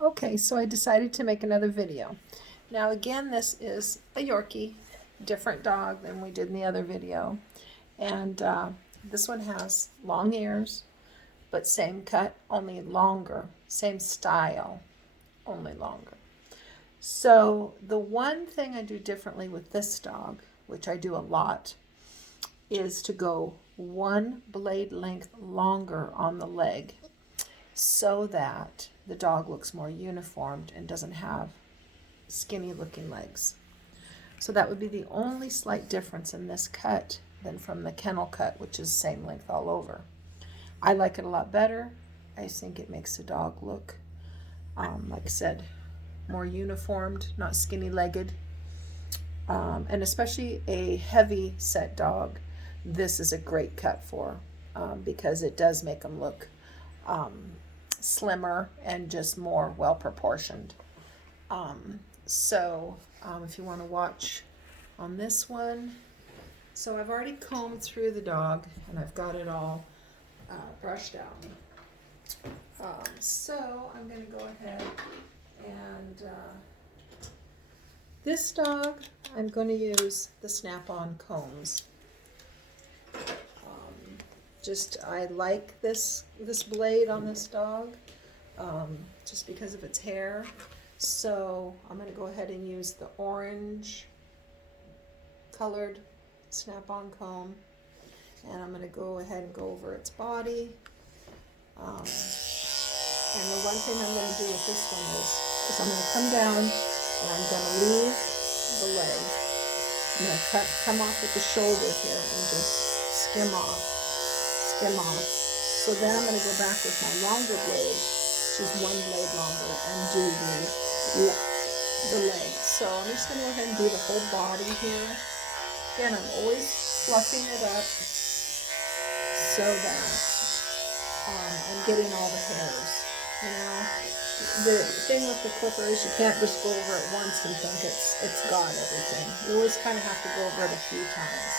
Okay, so I decided to make another video. Now again, this is a Yorkie, different dog than we did in the other video. And this one has long ears, but same cut, only longer. Same style, only longer. So the one thing I do differently with this dog, which I do a lot, is to go one blade length longer on the leg so that the dog looks more uniformed and doesn't have skinny looking legs. So that would be the only slight difference in this cut than from the kennel cut, which is same length all over. I like it a lot better. I think it makes the dog look, like I said, more uniformed, not skinny legged. And especially a heavy set dog, this is a great cut for, because it does make them look slimmer and just more well proportioned. If you want to watch on this one, so I've already combed through the dog and I've got it all brushed out. So I'm going to go ahead and this dog, I'm going to use the Snap-on combs. I like this blade on this dog, just because of its hair. So I'm going to go ahead and use the orange colored Snap-on comb, and I'm going to go ahead and go over its body. And the one thing I'm going to do with this one is I'm going to come down and I'm going to leave the leg. I'm going to come off at the shoulder here and just skim off. So then I'm going to go back with my longer blade, which is one blade longer, and do the leg. So I'm just going to go ahead and do the whole body here. Again, I'm always fluffing it up so that I'm getting all the hairs. You know, the thing with the clipper is you can't just go over it once and think it's got everything. You always kind of have to go over it a few times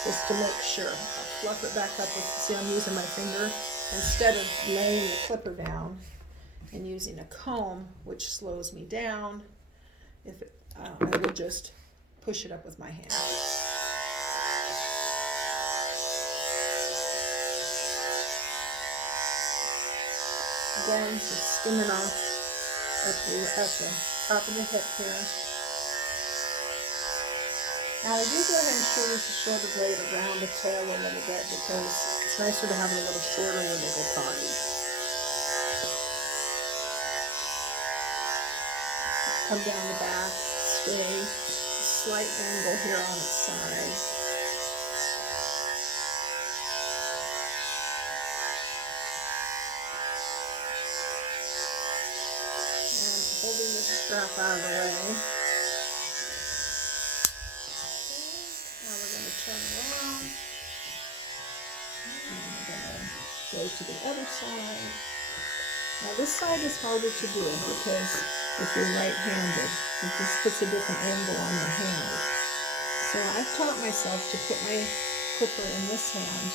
just to make sure. I'll fluff it back up with, see, I'm using my finger instead of laying the clipper down and using a comb, which slows me down. I will just push it up with my hand. Again, just skimming off at the top of the hip here. Now I do go ahead and choose the shoulder blade around the tail a little bit because it's nicer to have it a little shorter when they go potty. Come down the back, stay slight angle here on its side. And holding this strap out of the way. Turn around, and I'm going to go to the other side. Now this side is harder to do because if you're right-handed, it just puts a different angle on your hand. So I've taught myself to put my clipper in this hand.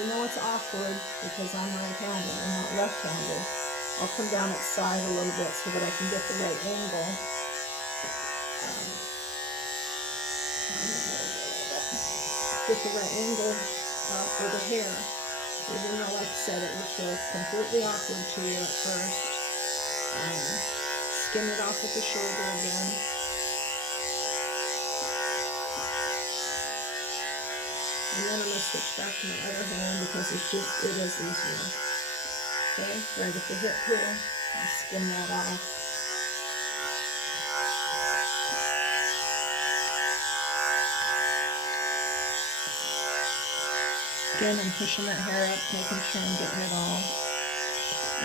Even though it's awkward because I'm right-handed and not left-handed, I'll come down its side a little bit so that I can get the right angle. Get the right angle for the hair. Even though, like I said, it would feel completely awkward to you at first. Skim it off at the shoulder again. And then I'm going to switch back to my other hand because it is easier. Okay, right at the hip here. I'll skim that off. Again, I'm pushing that hair up, making sure I'm getting it all.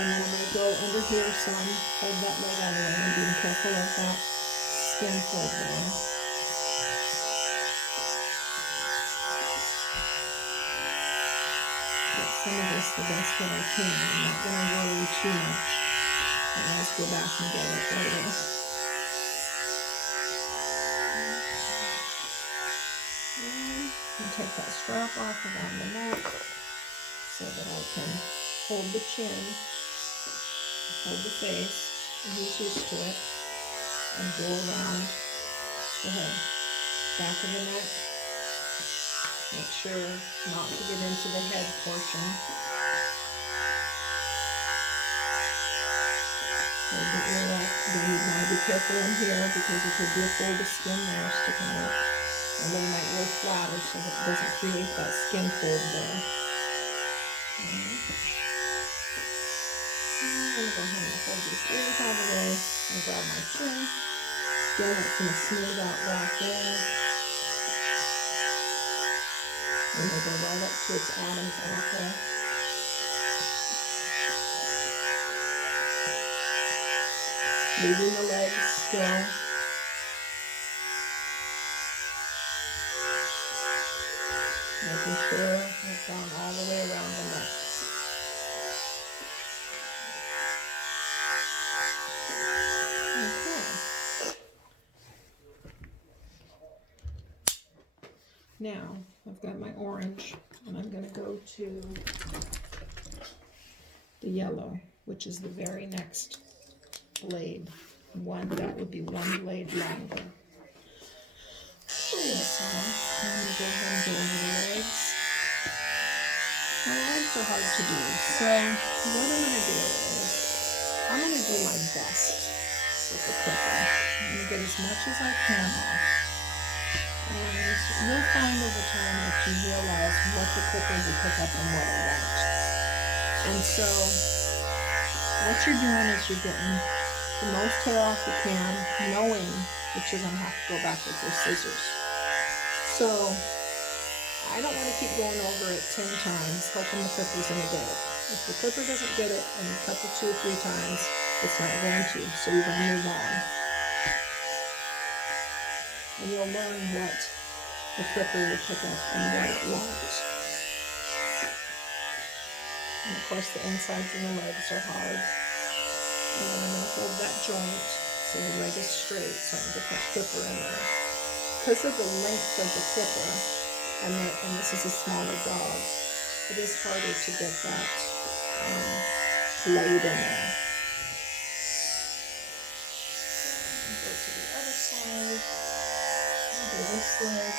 And then I'm going to go under here some, hold that leg out of the way, and being careful of that skin fold there. Get some of this the best that I can. I'm not going to worry too much. And I'll just go back and get it later. And take that strap off around the neck so that I can hold the chin, hold the face. and he's used to it, and go around the head, back of the neck. Make sure not to get into the head portion. Hold the ear up. Then you want to be careful in here because there could be a fold of skin there sticking out. And then you might roll flatter so that it doesn't create that skin fold there. Okay. I'm going to go ahead and hold these ears out of the way and grab my chin. Again, it's going to smooth out right there. And it'll go right up to its Adam's apple. Leaving the legs still. Making sure it's gone all the way around the neck. Okay. Now, I've got my orange, and I'm going to go to the yellow, which is the very next blade. One that would be one blade longer. So I'm going to go ahead and go over the legs. My legs are hard to do, so what I'm going to do is I'm going to do my best with the clipper. I'm going to get as much as I can off. And you'll find over time that you realize what the clipper will pick up and what it won't. And so what you're doing is you're getting the most hair off you can, knowing that you're going to have to go back with your scissors. So I don't want to keep going over it 10 times, hoping the clipper's going to get it. If the clipper doesn't get it in a couple, 2 or 3 times, it's not going to. So you're going to move on. And you'll learn what the clipper will pick up and what it won't. And of course the insides of the legs are hard. And then I'm going to hold that joint so the leg is straight so I can get that clipper in there. Because of the length of the clipper, and this is a smaller dog, it is harder to get that blade in there. Go to the other side. Do this leg.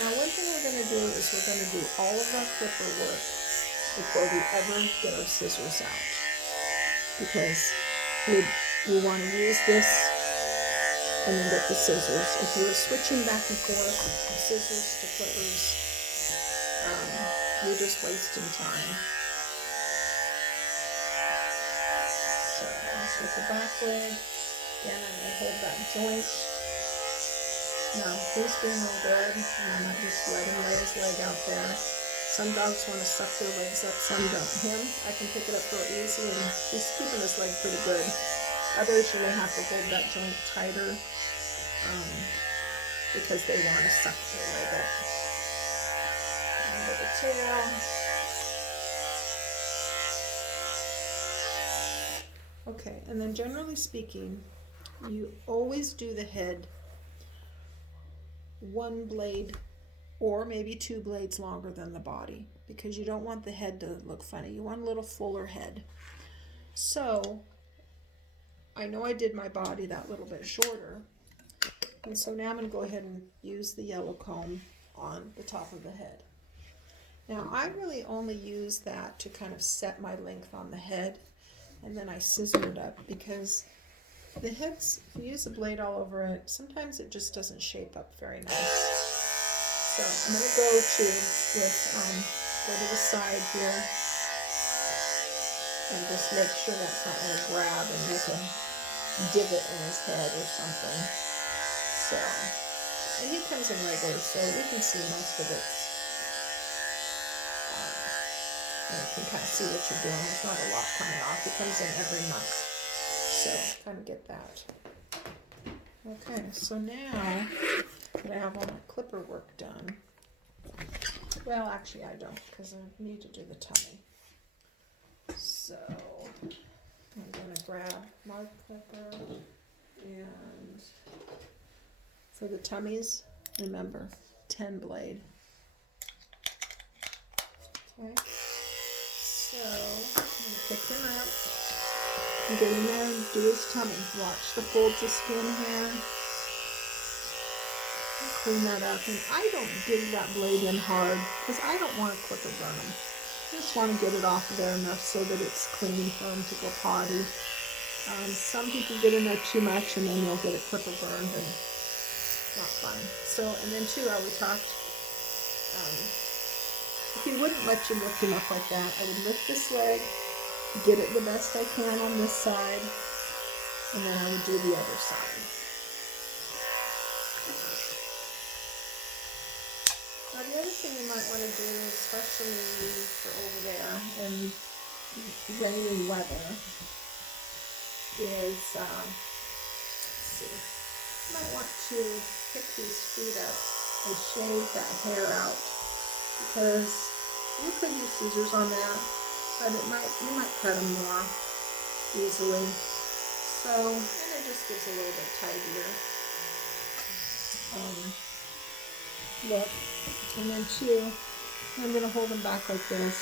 Now one thing we're going to do is we're going to do all of our clipper work before we ever get our scissors out. Because we want to use this and then get the scissors. If you're switching back and forth from scissors to clippers, you're just wasting time. So let's get the back leg. Again, I'm going to hold that joint. Now, he's being real good, and I might just let him lay his leg out there. Some dogs want to suck their legs up, some don't. Him, I can pick it up real easy, and he's keeping his leg pretty good. Others, you may have to hold that joint tighter because they want to suck their leg up. Under the tail. Okay, and then generally speaking, you always do the head one blade or maybe 2 blades longer than the body because you don't want the head to look funny. You want a little fuller head. So I know I did my body that little bit shorter, and so now I'm going to go ahead and use the yellow comb on the top of the head. Now I really only use that to kind of set my length on the head, and then I scissor it up because the heads, if you use a blade all over it, sometimes it just doesn't shape up very nice. So I'm going to go to the side here and just make sure that's not going to grab and make a divot in his head or something. So, and he comes in regular, so you can see most of it. And you can kind of see what you're doing. There's not a lot coming off. He comes in every month. So, kind of get that. Okay, so now that I have all my clipper work done, well, actually I don't, because I need to do the tummy. So, I'm going to grab my clipper, and for the tummies, remember, 10 blade. Okay, so I'm going to pick him up. and get in there and do his tummy. Watch the folds of skin here. Clean that up. And I don't dig that blade in hard because I don't want to clipper burn them. Just want to get it off of there enough so that it's clean for them to go potty. Some people get in there too much and then you'll get it clipper burned and not fun. So, and then too, we talked, if he wouldn't let you lift him up like that, I would lift this leg, get it the best I can on this side, and then I would do the other side. Now the other thing you might want to do, especially for over there in rainy weather, is, let's see, you might want to pick these feet up and shave that hair out, because you could use scissors on that, but you might cut them more easily. So, and it just gives a little bit tidier look. And then too, I'm going to hold them back like this,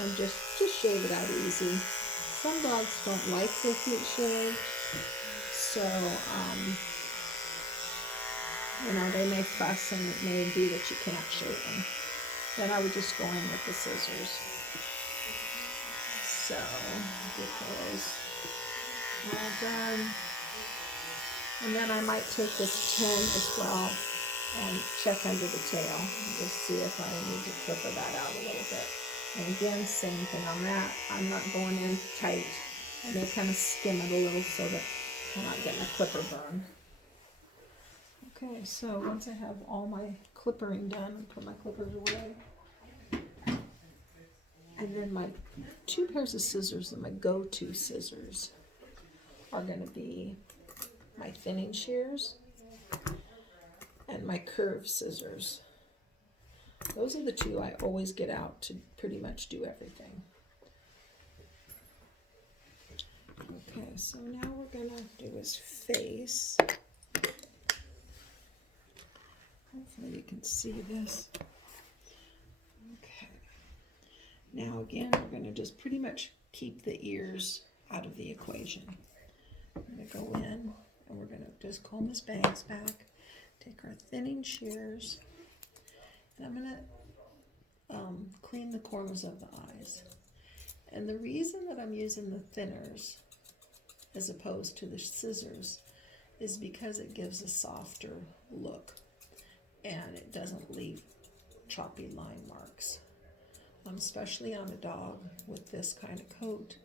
and just shave it out easy. Some dogs don't like their feet shaved, so they may fuss, and it may be that you can't shave them. Then I would just go in with the scissors. So get those all done. And then I might take this pin as well and check under the tail and just see if I need to clipper that out a little bit. And again, same thing on that. I'm not going in tight. I may kind of skim it a little so that I'm not getting a clipper burn. Okay, so once I have all my clippering done, I put my clippers away. And then my two pairs of scissors, and my go-to scissors, are going to be my thinning shears and my curved scissors. Those are the two I always get out to pretty much do everything. Okay, so now we're gonna do his face. Hopefully you can see this. Okay. Now again, we're gonna just pretty much keep the ears out of the equation. I'm gonna go in and we're gonna just comb his bangs back, take our thinning shears, and I'm gonna clean the corners of the eyes. And the reason that I'm using the thinners as opposed to the scissors is because it gives a softer look and it doesn't leave choppy line marks, especially on a dog with this kind of coat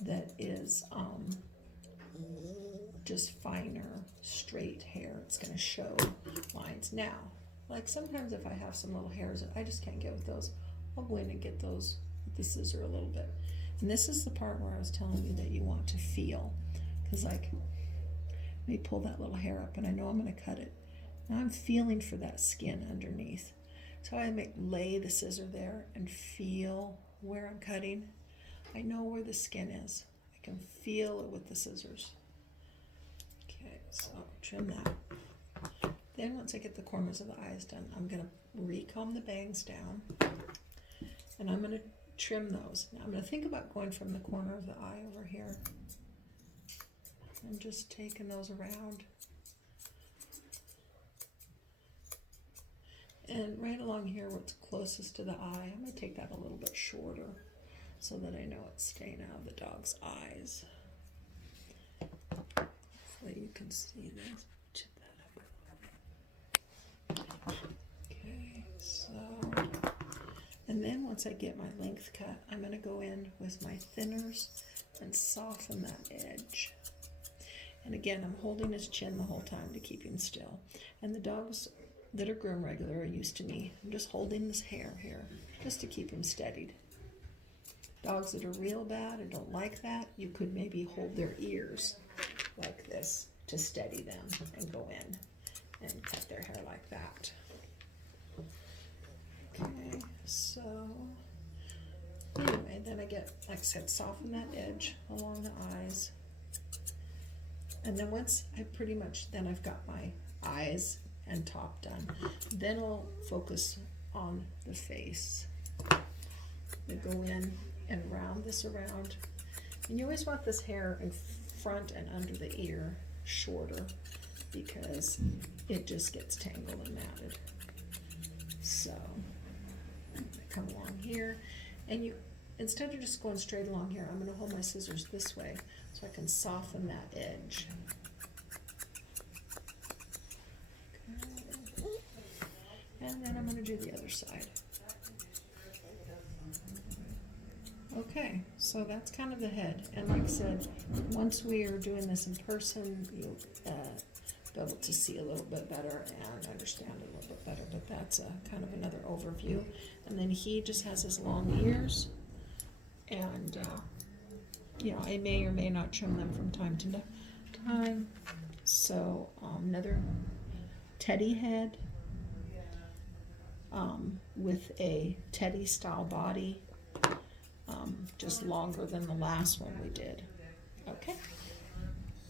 that is just finer, straight hair. It's going to show lines. Now, like sometimes if I have some little hairs that I just can't get with those, I'll go in and get those with the scissor a little bit. And this is the part where I was telling you that you want to feel, because like, let me pull that little hair up and I know I'm going to cut it. Now I'm feeling for that skin underneath. So I lay the scissor there and feel where I'm cutting. I know where the skin is. I can feel it with the scissors. Okay, so trim that. Then once I get the corners of the eyes done, I'm going to recomb the bangs down and I'm going to trim those. Now I'm going to think about going from the corner of the eye over here. I'm just taking those around. And right along here, what's closest to the eye, I'm going to take that a little bit shorter so that I know it's staying out of the dog's eyes. Hopefully you can see this. Chip that up. Okay, so, and then once I get my length cut, I'm going to go in with my thinners and soften that edge. And again, I'm holding his chin the whole time to keep him still. And the dogs that are groom regular are used to me. I'm just holding this hair here just to keep him steadied. Dogs that are real bad and don't like that, you could maybe hold their ears like this to steady them and go in and cut their hair like that. Okay, so anyway, then I get, like I said, soften that edge along the eyes. And then once I pretty much, then I've got my eyes and top done, then I'll focus on the face. I go in and round this around. And you always want this hair in front and under the ear shorter because it just gets tangled and matted. So I come along here, and you, instead of just going straight along here, I'm going to hold my scissors this way so I can soften that edge. Okay. And then I'm going to do the other side. Okay, so that's kind of the head. And like I said, once we are doing this in person, you'll be able to see a little bit better and understand a little bit better. But that's kind of another overview. And then he just has his long ears. And, you know, I may or may not trim them from time to time. So another teddy head with a teddy style body. Just longer than the last one we did. Okay.